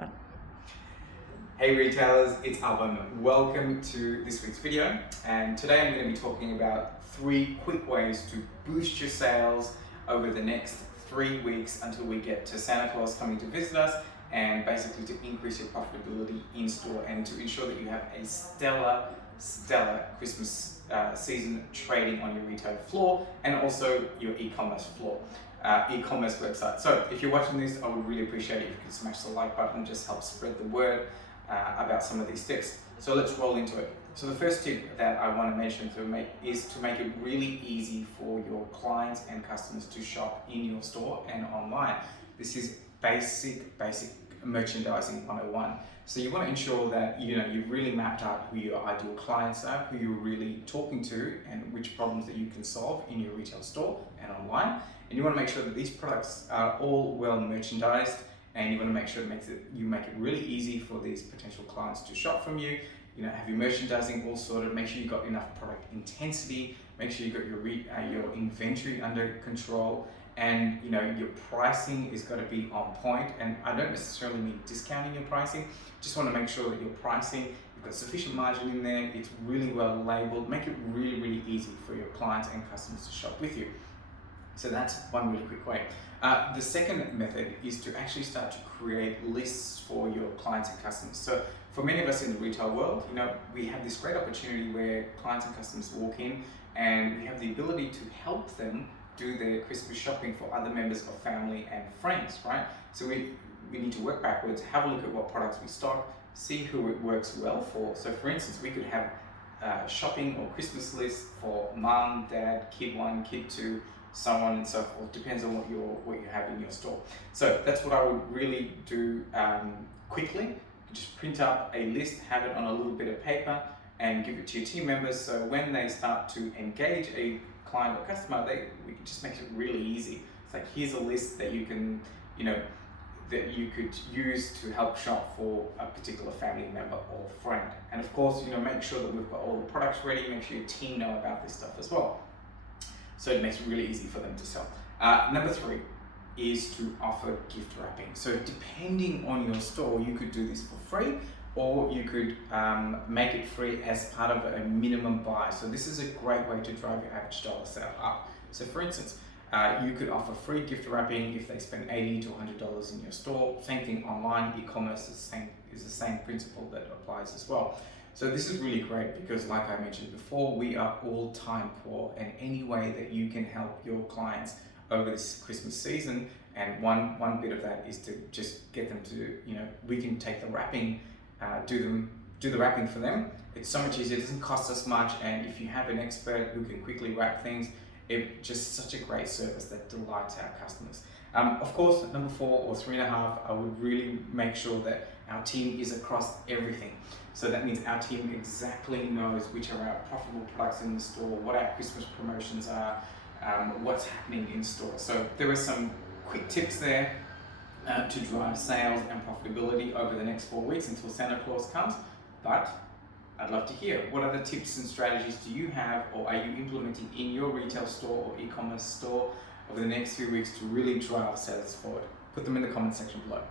Fun. Hey retailers, it's Alvin. Welcome to this week's video. And today I'm going to be talking about 3 quick ways to boost your sales over the next 3 weeks until we get to Santa Claus coming to visit us, and basically to increase your profitability in store and to ensure that you have a stellar Christmas season trading on your retail floor and also your e-commerce floor. E-commerce website. So if you're watching this, I would really appreciate it if you could smash the like button, just help spread the word about some of these tips. So let's roll into it. So the first tip that I want to mention is to make it really easy for your clients and customers to shop in your store and online. This is basic merchandising 101. So you want to ensure that you've really mapped out who your ideal clients are, who you're really talking to, and which problems that you can solve in your retail store and online. And you want to make sure that these products are all well merchandised, and you want to make sure you make it really easy for these potential clients to shop from you. Have your merchandising all sorted, make sure you've got enough product intensity, make sure you've got your inventory under control, and your pricing is got to be on point. And I don't necessarily mean discounting your pricing, just want to make sure that your pricing, you've got sufficient margin in there, it's really well labeled, make it really easy for your clients and customers to shop with you. So that's one really quick way. The second method is to actually start to create lists for your clients and customers. So for many of us in the retail world, we have this great opportunity where clients and customers walk in and we have the ability to help them do their Christmas shopping for other members of family and friends, right? So we need to work backwards, have a look at what products we stock, see who it works well for. So for instance, we could have shopping or Christmas list for mum, dad, kid 1, kid 2, so on and so forth. Depends on what you have in your store. So that's what I would really do quickly. Just print up a list, have it on a little bit of paper, and give it to your team members. So when they start to engage a client or customer, we can just make it really easy. It's like, here's a list that you can, that you could use to help shop for a particular family member or friend. And of course, make sure that we've got all the products ready. Make sure your team know about this stuff as well. So it makes it really easy for them to sell. Number 3 is to offer gift wrapping. So depending on your store, you could do this for free, or you could make it free as part of a minimum buy. So this is a great way to drive your average dollar sale up. So for instance, you could offer free gift wrapping if they spend $80 to $100 in your store. Same thing online, e-commerce is the same principle that applies as well. So this is really great because, like I mentioned before, we are all time poor, and any way that you can help your clients over this Christmas season, and one bit of that is to just get them to, we can take the wrapping, do the wrapping for them. It's so much easier, it doesn't cost us much, and if you have an expert who can quickly wrap things, it's just such a great service that delights our customers. Of course, number 4 or 3.5, I would really make sure that our team is across everything. So that means our team exactly knows which are our profitable products in the store, what our Christmas promotions are, what's happening in store. So there are some quick tips there to drive sales and profitability over the next 4 weeks until Santa Claus comes. But I'd love to hear, what other tips and strategies do you have, or are you implementing in your retail store or e-commerce store over the next few weeks to really drive sales forward? Put them in the comment section below.